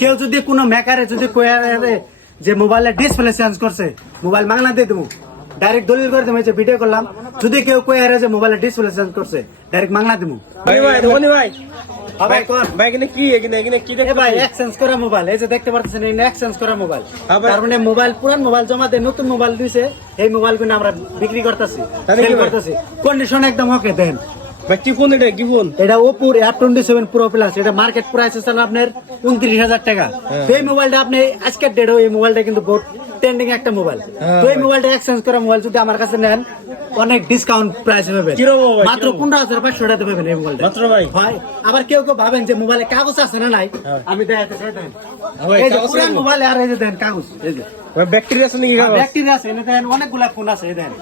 কেউ যদি কোনো মেকারে যদি কয়ে যে মোবাইলের ডিসপ্লে চেঞ্জ করছে, মোবাইল মাংনা দিয়ে দেবো, ডাইরেক্ট দলিল করে দেবো, ভিডিও করলাম। যদি কেউ কয়ে যে মোবাইলের ডিসপ্লে চেঞ্জ করছে, ডাইরেক্ট মাংনা দেবো। মোবাইল এই যে দেখতে পাচ্ছেন, এক্সচেঞ্জ করা মোবাইল। তার মানে মোবাইল পুরান মোবাইল জমা দিয়ে নতুন মোবাইল দিছে, এই মোবাইল গুলো আমরা বিক্রি করতেছি, কন্ডিশন একদম ওকে। দেন এটা ওপো F27 Pro Plus, এটা মার্কেট প্রাইস আছে আপনার 29,000 টাকা। তো এই মোবাইলটা আপনি আজকের ডেটে এই মোবাইলটা কিন্তু বহুত ট্রেন্ডিং একটা মোবাইল। তো এই মোবাইলটা এক্সচেঞ্জ করা মোবাইল যদি আমার কাছে নেন, অনেক ডিসকাউন্ট প্রাইস পাবেন, মাত্র 15,500 টাকা পাবেন এই মোবাইলটা। হয় আবার কেউ কেউ ভাবেন যে মোবাইলে কাগজ আছে না নাই, আমি দেখাতে চাই। দেন এই যে পুরান মোবাইল, আর এই যে দেন কাগজ, এই যে ব্যাকটেরিয়া আছে নাকি? ব্যাকটেরিয়া আছে, দেন অনেকগুলা ফোন আছে। এই দেন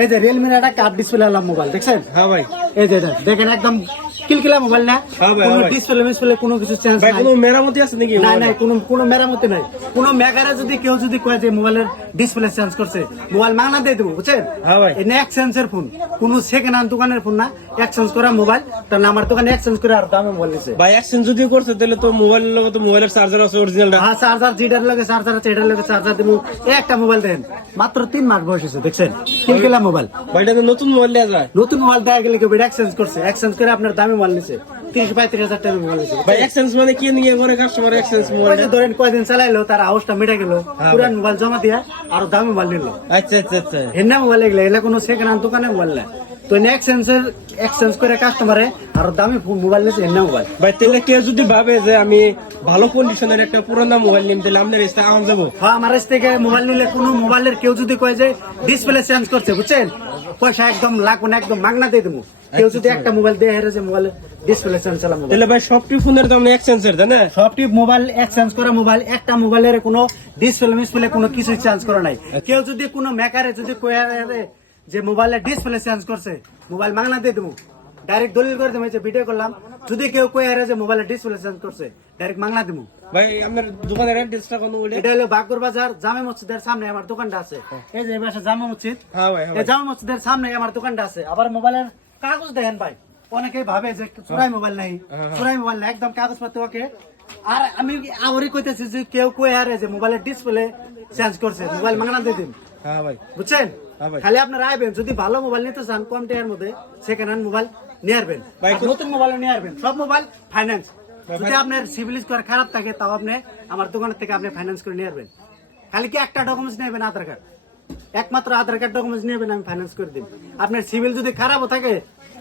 এই যে রিয়েলমির একটা কার্ড ডিসপ্লে আলা মোবাইল দেখছেন? হ্যাঁ ভাই, এই যে দেখেন একদম কিলকিলা মোবাইল না, কোনো ডিসপ্লে মিসপ্লে কোনো কিছু চেঞ্জ নাই। কোনো মেরামতি আছে নাকি? না নাই, কোনো মেরামতি নাই। কোনো মেকারে যদি কেউ যদি কয় যে মোবাইলের ডিসপ্লে চেঞ্জ করছে, মোবাইল মাংনা দিয়ে দেবো, বুঝছেন? হ্যাঁ ভাই, এটা এক্সচেঞ্জের ফোন, কোনো সেকেন্ড হ্যান্ড দোকানের ফোন না, এক্সচেঞ্জ করা মোবাইল। তাহলে আমার দোকানে এক্সচেঞ্জ করে আর দামে মোবাইল দিচ্ছে ভাই। এক্সচেঞ্জ যদি করছে তাহলে তো মোবাইলের লগে তো মোবাইলের চার্জার আছে অরিজিনালটা। হ্যাঁ, চার্জার যেটার লগে চার্জার আছে এটার লগে চার্জার দেবো। একটা মোবাইল দেন, মাত্র 3 মাস বয়স হয়েছে, দেখছেন? কিলকিলা মোবাইল। ভাই এটা তো নতুন মোবাইল দেওয়া যায়। নতুন মোবাইল দেওয়া গেলে কেউ এক্সচেঞ্জ করছে, এক্সচেঞ্জ করে আপনার দামে মোবাইল নিচ্ছে, 30-35,000 টাকা মোবাইল নিচ্ছে। ভাই এক্সচেঞ্জ মানে কি নিয়ে করে কাস্টমার এক্সচেঞ্জ মোবাইল ধরেন কয়দিন চালাইলো, তার আওয়াজটা মিটে গেল, পুরান মোবাইল জমা দিয়া আরো দামি মোবাইল নিল। আচ্ছা আচ্ছা আচ্ছা, এনে মোবাইল এগুলা কোনো সেকেন্ড হ্যান্ড দোকানে মোবাইল না। তো এক্সচেঞ্জ করে কাস্টমারে আরো দামি মোবাইল নিচ্ছে, এনে মোবাইল। ভাই তাহলে কেউ যদি ভাবে যে আমি ভালো কন্ডিশনের একটা পুরানো মোবাইল নিম, তাহলে আপনার কাছে আমার যাবো? হ্যাঁ, আমার কাছ থেকে মোবাইল নিলে কোনো মোবাইলের কেউ যদি কয় যে ডিসপ্লে চেঞ্জ করছে, বুঝছেন, পয়সা একদম লাগবে না, একদম মাগনা দিয়ে দেবো। কেউ যদি একটা মোবাইল দিয়ে হেরে যে মোবাইলের ডিসপ্লে চেঞ্জ চালা মোবাইল, তাহলে ভাই সবটি ফোনের দাম এক্সচেঞ্জের, তাই না? সবটি মোবাইল এক্সচেঞ্জ করা মোবাইল, একটা মোবাইলের কোনো ডিসপ্লে মিসপ্লে কোনো কিছু চেঞ্জ করা নাই। কেউ যদি কোনো মেকারে যদি কয়ে যে মোবাইলের ডিসপ্লে চেঞ্জ করছে, মোবাইল মাগনা দিয়ে দেবো, ডাইরেক্ট দলিল করে দেবো, ভিডিও করলাম। যদি কেউ কয়ে যে মোবাইলের ডিসপ্লে চেঞ্জ করছে, ডাইরেক্ট মাগনা দেবো। ভাই আপনার দোকানের অ্যাড্রেসটা কোন বলে? এটা হলো বাগর বাজার জামে মসজিদের সামনে আমার দোকানটা আছে। এই যে পাশে জামে মসজিদ, হ্যাঁ ভাই, এই জামে মসজিদের সামনে আমার দোকানটা আছে। আবার মোবাইলের কাগজ দেখেন ভাই, অনেকেই ভাবে যে চোরাই মোবাইল নাই, চোরাই মোবাইল না, একদম কাগজপত্র ওকে। আর আমি আবারই কইতেছি যে কেউ কয়ে আরে যে মোবাইলের ডিসপ্লে চেঞ্জ করছে, মোবাইল মাগনা দিয়ে দিন। হ্যাঁ ভাই, বুঝছেন? খালি আপনারা আইবেন, যদি ভালো মোবাইল নিতে চান কম টাকার মধ্যে সেকেন্ড হ্যান্ড মোবাইল নিয়ে আসবেন, নতুন মোবাইল নিয়ে আসবেন। সব মোবাইল ফাইন্যান্স, যদি আপনার সিভিল স্কোর খারাপ থাকে তাও আপনি আমার দোকানের থেকে আপনি ফাইন্যান্স করে নিয়ে আসবেন। খালি কি একটা ডকুমেন্টস নেবেন, আধার কার্ড, একমাত্র আধার কার্ড ডকুমেন্টস নেবেন, আমি ফাইন্যান্স করে দিই। আপনার সিভিল যদি খারাপও থাকে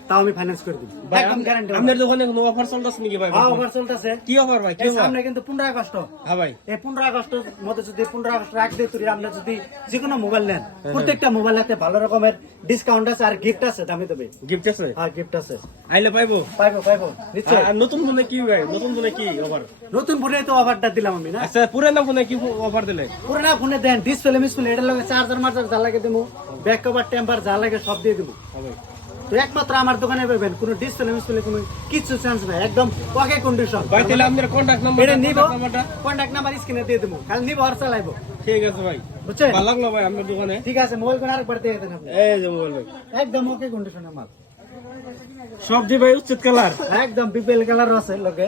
তাও আমি ফাইন্যান্স করে দিই, একদম গ্যারান্টি। আপনার দোকানে কোনো অফার চলতেছে নাকি ভাই? হ্যাঁ, অফার চলতেছে। কি অফার ভাই? কি সামনে কিন্তু 15 আগস্ট। হ্যাঁ ভাই, এই 15 আগস্টের মধ্যে যদি 15 আগস্ট রাখ দিয়ে তুই আমরা যদি যে কোনো মোবাইল নেন, প্রত্যেকটা মোবাইলেতে ভালো রকমের ডিসকাউন্ট আছে আর গিফট আছে, দামি দেবে। গিফট আছে? হ্যাঁ, গিফট আছে। আইলে পাইবো? পাইবো নিশ্চয়। আর নতুন ফোনে কি ভাই? নতুন ফোনে কি অফার? নতুন ফোনে তো অফারটা দিলাম আমি না। আচ্ছা, পুরানো ফোনে কি অফার দিলে? পুরানা ফোনে দেন ডিসপ্লে মিসপ্লে এটার লগে চার্জার মার্জার যা লাগে দেবো, ব্যাক কভার টেম্পার যা লাগে সব দিয়ে দেবো। তো একমাত্র আমার দোকানে পাবেন, কোনো ডিসপ্লে মিসপ্লে কোনো কিছু চান্স নাই, একদম ওকে কন্ডিশন। ভাই তাহলে আপনার কন্টাক্ট নাম্বার? এটা নিব, কন্টাক্ট নাম্বার স্ক্রিনে দিয়ে দেবো, খালি নিব আর চালাইবো। ঠিক আছে ভাই, বুঝছেন? ভালো লাগলো ভাই আপনার দোকানে। ঠিক আছে, মোবাইল কোন আরেকবার দিয়ে দেন আপনি। এই যে মোবাইল ভাই একদম ওকে কন্ডিশনের মাল, সব দি ভাই উচিত কালার, একদম বিপিএল কালার আছে লোকে।